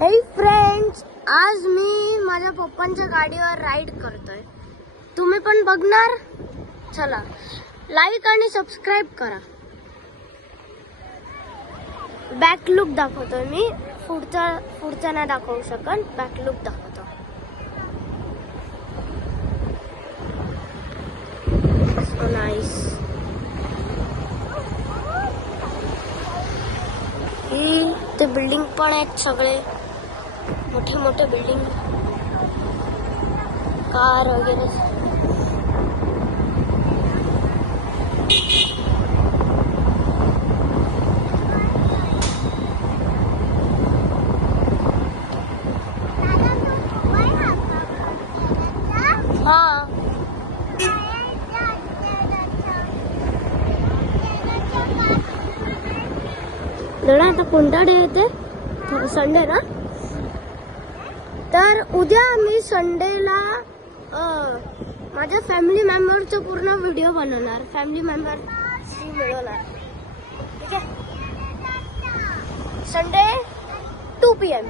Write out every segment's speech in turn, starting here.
हे फ्रेंड्स, आज मी माझ्या पप्पांच्या गाडीवर राईड करतोय. तुम्ही पण बघणार? चला, लाईक आणि सबस्क्राईब करा. बॅक लुक दाखवतोय मी. पुढचा नाही दाखवू शकत. बॅक लुक दाखवतो. So nice. ही ते बिल्डिंग पण आहेत, सगळे मोठे मोठे बिल्डिंग, कार वगैरे. हा, जरा आता कोणता डे येते? संडे ना. तर उद्या मी संडेला माझ्या फॅमिली मेंबरचा पूर्ण व्हिडिओ बनवणार. फॅमिली मेंबरशी मिळवणार. ठीक आहे. Sunday 2 PM.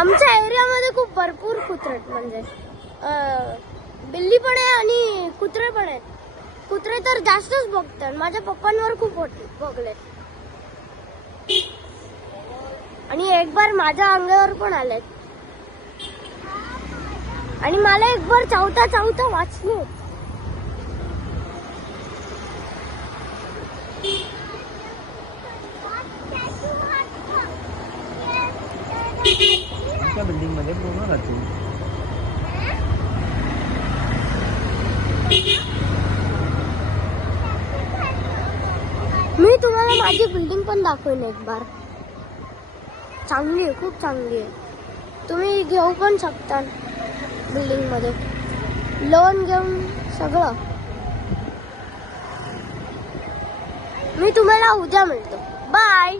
आमच्या एरियामध्ये खूप भरपूर कुत्रे आहेत. म्हणजे बिल्ली पण आहे आणि कुत्रे पण आहेत. कुत्रे तर जास्तच बघतात. माझ्या पप्पांवर खूप भोगले आणि एक बार माझ्या अंगावर पण आलेत आणि मला एक बार चावता वाचले. बिल्डिंग मध्ये पूर्ण राहते. मी तुम्हाला माझी बिल्डिंग पण दाखवेन एक बार. चांगली आहे, खूप चांगली आहे. तुम्ही घेऊ पण शकता बिल्डिंग मध्ये, लोन घेऊन सगळं. मी तुम्हाला उद्या मिळतो. बाय.